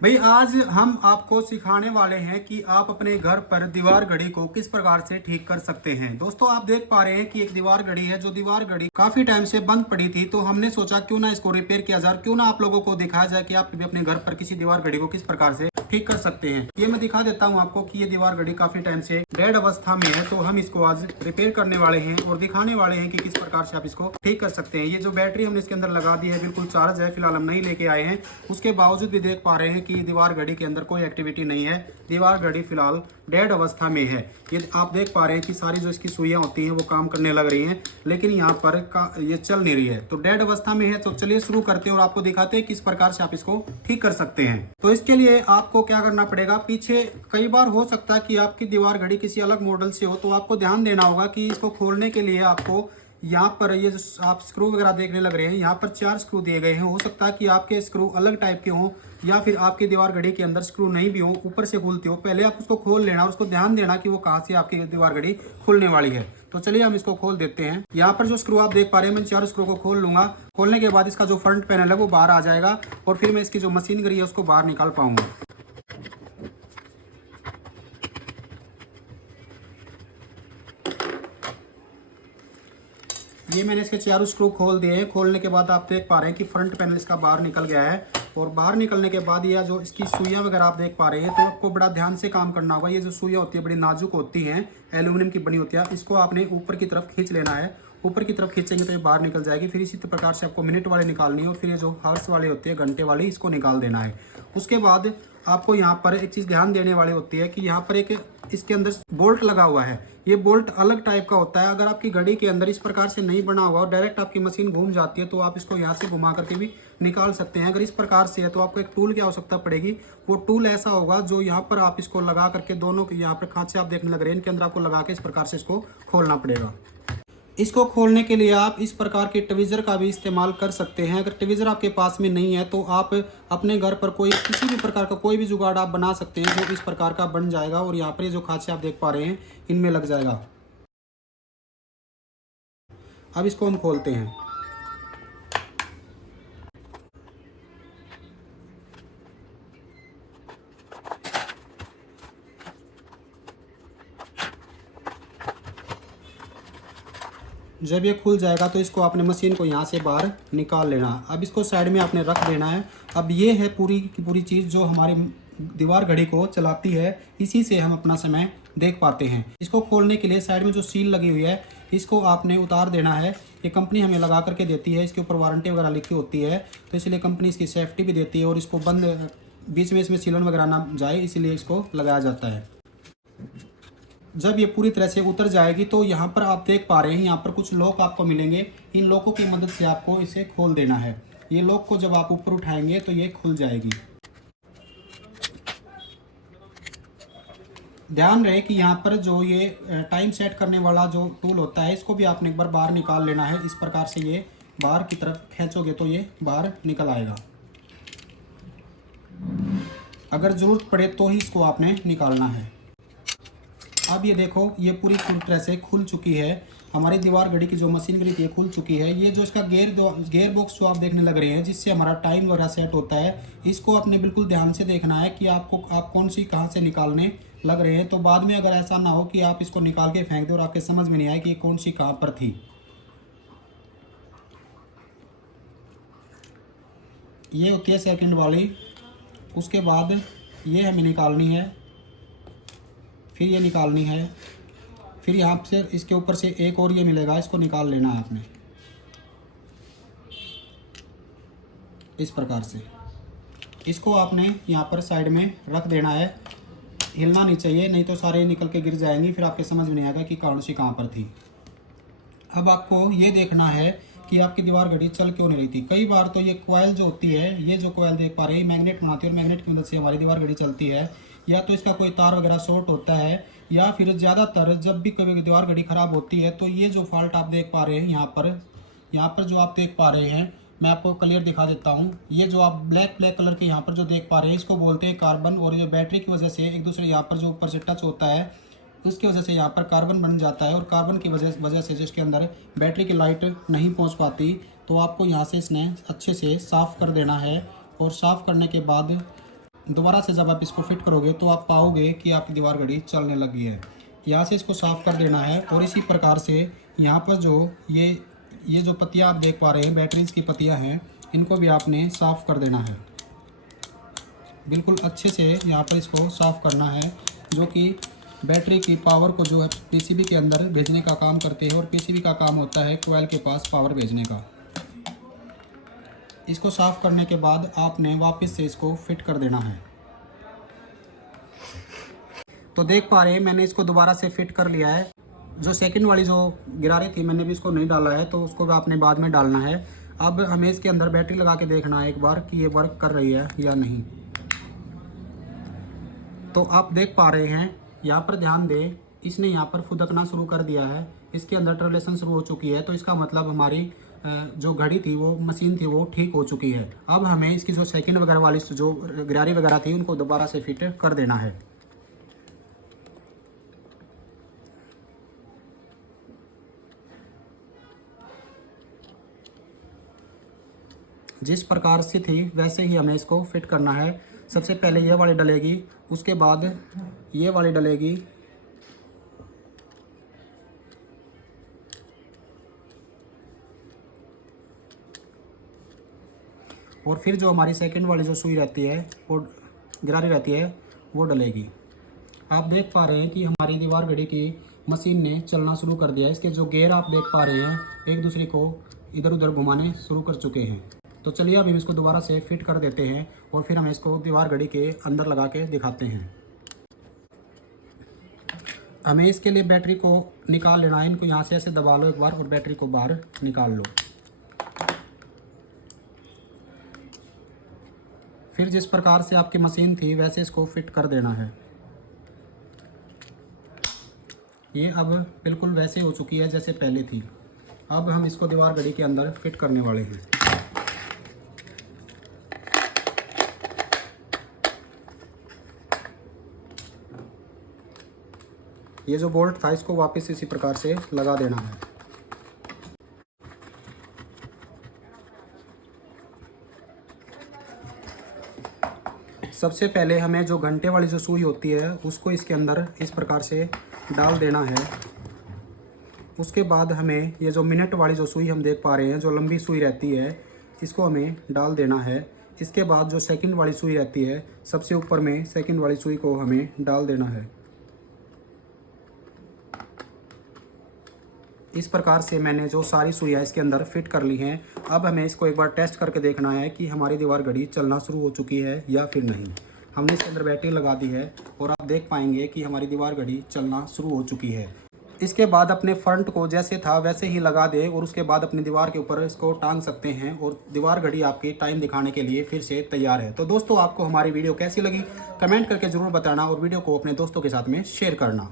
भाई आज हम आपको सिखाने वाले हैं कि आप अपने घर पर दीवार घड़ी को किस प्रकार से ठीक कर सकते हैं। दोस्तों आप देख पा रहे हैं कि एक दीवार घड़ी है, जो दीवार घड़ी काफी टाइम से बंद पड़ी थी, तो हमने सोचा क्यों ना इसको रिपेयर किया जाए, क्यों ना आप लोगों को दिखाया जाए कि आप भी अपने घर पर किसी दीवार घड़ी को किस प्रकार से ठीक कर सकते हैं। ये मैं दिखा देता हूँ आपको कि ये दीवार घड़ी काफी टाइम से डेड अवस्था में है, तो हम इसको आज रिपेयर करने वाले हैं और दिखाने वाले हैं कि किस प्रकार से आप इसको ठीक कर सकते हैं। ये जो बैटरी हमने इसके अंदर लगा दी है बिल्कुल चार्ज है, फिलहाल हम नहीं लेके आए हैं। उसके बावजूद भी देख पा रहे हैं कि दीवार घड़ी के अंदर कोई एक्टिविटी नहीं है, दीवार घड़ी फिलहाल डेड अवस्था में है। ये आप देख पा रहे हैं कि सारी जो इसकी सुइयां होती हैं वो काम करने लग रही हैं, लेकिन यहाँ पर ये चल नहीं रही है, तो डेड अवस्था में है। तो चलिए शुरू करते हैं और आपको दिखाते हैं किस प्रकार से आप इसको ठीक कर सकते हैं। तो इसके लिए आपको क्या करना पड़ेगा, पीछे कई बार हो सकता है कि आपकी दीवार घड़ी किसी अलग मॉडल से हो, तो आपको ध्यान देना होगा कि इसको खोलने के लिए आपको यहाँ पर ये जो आप स्क्रू वगैरह देखने लग रहे हैं, यहाँ पर 4 स्क्रू दिए गए हैं। हो सकता है कि आपके स्क्रू अलग टाइप के हों या फिर आपकी दीवार घड़ी के अंदर स्क्रू नहीं भी हो, ऊपर से खुलती हो। पहले आप उसको खोल लेना और उसको ध्यान देना कि वो कहाँ से आपकी दीवार घड़ी खुलने वाली है। तो चलिए हम इसको खोल देते हैं। यहाँ पर जो स्क्रू आप देख पा रहे हैं, मैं 4 स्क्रू को खोल लूंगा। खोलने के बाद इसका जो फ्रंट पैनल है वो बाहर आ जाएगा और फिर मैं इसकी जो मशीनरी है उसको बाहर निकाल पाऊंगा। ये मैंने इसके चारों स्क्रू खोल दिए हैं। खोलने के बाद आप देख पा रहे हैं कि फ्रंट पैनल इसका बाहर निकल गया है और बाहर निकलने के बाद यह जो इसकी सुइयां वगैरह आप देख पा रहे हैं, तो आपको बड़ा ध्यान से काम करना होगा। ये जो सुइयां होती है बड़ी नाजुक होती हैं, एल्यूमिनियम की बनी होती है। इसको आपने ऊपर की तरफ खींच लेना है। ऊपर की तरफ खींचेंगे तो ये बाहर निकल जाएगी। फिर इसी प्रकार से आपको मिनट वाले निकालनी है और फिर ये जो हार्स वाले होते हैं, घंटे वाले, इसको निकाल देना है। उसके बाद आपको यहाँ पर एक चीज़ ध्यान देने वाली होती है कि यहाँ पर एक इसके अंदर बोल्ट लगा हुआ है। ये बोल्ट अलग टाइप का होता है। अगर आपकी घड़ी के अंदर इस प्रकार से नहीं बना हुआ और डायरेक्ट आपकी मशीन घूम जाती है, तो आप इसको यहाँ से घुमा करके भी निकाल सकते हैं। अगर इस प्रकार से है तो आपको एक टूल की आवश्यकता पड़ेगी। वो टूल ऐसा होगा जो यहाँ पर आप इसको लगा करके, दोनों यहाँ पर खांचे आप देखने लग रहे हैं, इनके अंदर आपको लगा के इस प्रकार से इसको खोलना पड़ेगा। इसको खोलने के लिए आप इस प्रकार के ट्विज़र का भी इस्तेमाल कर सकते हैं। अगर ट्विज़र आपके पास में नहीं है तो आप अपने घर पर कोई किसी भी प्रकार का कोई भी जुगाड़ आप बना सकते हैं जो इस प्रकार का बन जाएगा और यहाँ पर ये जो खांचे आप देख पा रहे हैं इनमें लग जाएगा। अब इसको हम खोलते हैं। जब ये खुल जाएगा तो इसको आपने मशीन को यहाँ से बाहर निकाल लेना। अब इसको साइड में आपने रख देना है। अब ये है पूरी की पूरी चीज़ जो हमारे दीवार घड़ी को चलाती है, इसी से हम अपना समय देख पाते हैं। इसको खोलने के लिए साइड में जो सील लगी हुई है इसको आपने उतार देना है। ये कंपनी हमें लगा करके देती है, इसके ऊपर वारंटी वगैरह लिखी होती है, तो इसलिए कंपनी इसकी सेफ्टी भी देती है और इसको बंद बीच में इसमें सीलन वगैरह ना जाए, इसीलिए इसको लगाया जाता है। जब ये पूरी तरह से उतर जाएगी तो यहाँ पर आप देख पा रहे हैं, यहाँ पर कुछ लॉक आपको मिलेंगे। इन लॉकों की मदद से आपको इसे खोल देना है। ये लॉक को जब आप ऊपर उठाएंगे तो ये खुल जाएगी। ध्यान रहे कि यहाँ पर जो ये टाइम सेट करने वाला जो टूल होता है, इसको भी आपने एक बार बाहर निकाल लेना है। इस प्रकार से ये बाहर की तरफ खींचोगे तो ये बाहर निकल आएगा। अगर ज़रूरत पड़े तो ही इसको आपने निकालना है। अब ये देखो, ये पूरी तरह से खुल चुकी है। हमारी दीवार घड़ी की जो मशीनरी थी खुल चुकी है। ये जो इसका गेयर बॉक्स जो आप देखने लग रहे हैं, जिससे हमारा टाइम वगैरह सेट होता है, इसको अपने बिल्कुल ध्यान से देखना है कि आप कौन सी कहाँ से निकालने लग रहे हैं। तो बाद में अगर ऐसा ना हो कि आप इसको निकाल के फेंक दो और आपके समझ में नहीं आए कि ये कौन सी कहाँ पर थी। ये होती है सेकंड वाली। उसके बाद ये हमें निकालनी है, फिर ये निकालनी है, फिर यहाँ से इसके ऊपर से एक और ये मिलेगा, इसको निकाल लेना है आपने इस प्रकार से। इसको आपने यहाँ पर साइड में रख देना है, हिलना नहीं चाहिए, नहीं तो सारे निकल के गिर जाएंगी, फिर आपके समझ में नहीं आएगा कि कौन सी कहाँ पर थी। अब आपको ये देखना है कि आपकी दीवार घड़ी चल क्यों नहीं रही थी। कई बार तो ये कॉइल जो होती है, ये जो कॉइल देख पा रहे हैं, मैग्नेट बनाती है और मैग्नेट की मदद से हमारी दीवार घड़ी चलती है। या तो इसका कोई तार वगैरह शॉर्ट होता है, या फिर ज़्यादातर जब भी कभी दीवार घड़ी ख़राब होती है तो ये जो फॉल्ट आप देख पा रहे हैं यहाँ पर जो आप देख पा रहे हैं, मैं आपको क्लियर दिखा देता हूँ। ये जो आप ब्लैक कलर के यहाँ पर जो देख पा रहे हैं, इसको बोलते हैं कार्बन। और ये बैटरी की वजह से एक दूसरे यहाँ पर जो ऊपर से टच होता है, उसकी वजह से यहाँ पर कार्बन बन जाता है और कार्बन की वजह से जिसके अंदर बैटरी की लाइट नहीं पहुँच पाती। तो आपको यहाँ से इसने अच्छे से साफ़ कर देना है और साफ़ करने के बाद दोबारा से जब आप इसको फिट करोगे तो आप पाओगे कि आपकी दीवार घड़ी चलने लगी है। यहाँ से इसको साफ़ कर देना है। और इसी प्रकार से यहाँ पर जो ये जो पत्तियाँ आप देख पा रहे हैं, बैटरीज की पत्तियाँ हैं, इनको भी आपने साफ़ कर देना है। बिल्कुल अच्छे से यहाँ पर इसको साफ़ करना है, जो कि बैटरी की पावर को जो है पीसीबी के अंदर भेजने का काम करते हैं। और पीसीबी का काम होता है कोयल के पास पावर भेजने का। इसको साफ़ करने के बाद आपने वापस से इसको फिट कर देना है। तो देख पा रहे हैं मैंने इसको दोबारा से फिट कर लिया है। जो सेकंड वाली जो गिरारी थी मैंने भी इसको नहीं डाला है, तो उसको भी आपने बाद में डालना है। अब हमें इसके अंदर बैटरी लगा के देखना है एक बार कि ये वर्क कर रही है या नहीं। तो आप देख पा रहे हैं, यहाँ पर ध्यान दें, इसने यहाँ पर फुदकना शुरू कर दिया है। इसके अंदर ट्रबलेशन शुरू हो चुकी है। तो इसका मतलब हमारी जो घड़ी थी, वो मशीन थी, वो ठीक हो चुकी है। अब हमें इसकी जो सेकंड वगैरह वाली जो गिरारी वगैरह थी उनको दोबारा से फिट कर देना है। जिस प्रकार से थी वैसे ही हमें इसको फिट करना है। सबसे पहले ये वाली डलेगी, उसके बाद ये वाली डलेगी, और फिर जो हमारी सेकंड वाली जो सुई रहती है, वो गिरारी रहती है, वो डलेगी। आप देख पा रहे हैं कि हमारी दीवार घड़ी की मशीन ने चलना शुरू कर दिया है। इसके जो गेयर आप देख पा रहे हैं, एक दूसरे को इधर उधर घुमाने शुरू कर चुके हैं। तो चलिए अभी हम इसको दोबारा से फिट कर देते हैं और फिर हम इसको दीवार घड़ी के अंदर लगा के दिखाते हैं। हमें इसके लिए बैटरी को निकाल लेना है। इनको यहाँ से ऐसे दबा लो एक बार और बैटरी को बाहर निकाल लो। फिर जिस प्रकार से आपकी मशीन थी वैसे इसको फिट कर देना है। ये अब बिल्कुल वैसे हो चुकी है जैसे पहले थी। अब हम इसको दीवार घड़ी के अंदर फिट करने वाले हैं। ये जो बोल्ट था इसको वापस इसी प्रकार से लगा देना है। सबसे पहले हमें जो घंटे वाली जो सुई होती है उसको इसके अंदर इस प्रकार से डाल देना है। उसके बाद हमें ये जो मिनट वाली जो सुई हम देख पा रहे हैं, जो लंबी सुई रहती है, इसको हमें डाल देना है। इसके बाद जो सेकंड वाली सुई रहती है, सबसे ऊपर में सेकंड वाली सुई को हमें डाल देना है। इस प्रकार से मैंने जो सारी सुइयाँ इसके अंदर फिट कर ली हैं। अब हमें इसको एक बार टेस्ट करके देखना है कि हमारी दीवार घड़ी चलना शुरू हो चुकी है या फिर नहीं। हमने इसके अंदर बैटरी लगा दी है और आप देख पाएंगे कि हमारी दीवार घड़ी चलना शुरू हो चुकी है। इसके बाद अपने फ्रंट को जैसे था वैसे ही लगा दे और उसके बाद अपनी दीवार के ऊपर इसको टांग सकते हैं और दीवार घड़ी आपकी टाइम दिखाने के लिए फिर से तैयार है। तो दोस्तों, आपको हमारी वीडियो कैसी लगी कमेंट करके ज़रूर बताना और वीडियो को अपने दोस्तों के साथ में शेयर करना।